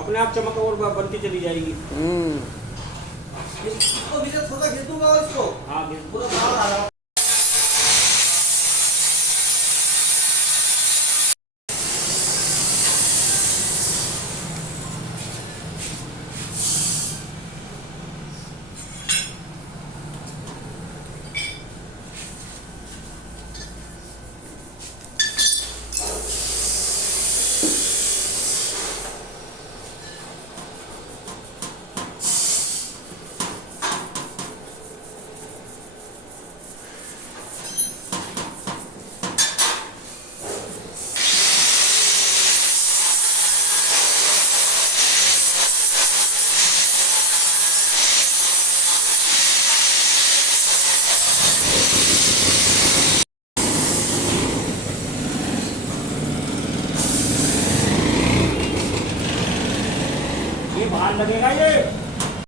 अपने आप चमक और बनती चली जाएगी। इसको भी थोड़ा घिस दूंगा और इसको हाँ पूरा बाहर आ रहा है। ये बाहर लगेगा ये।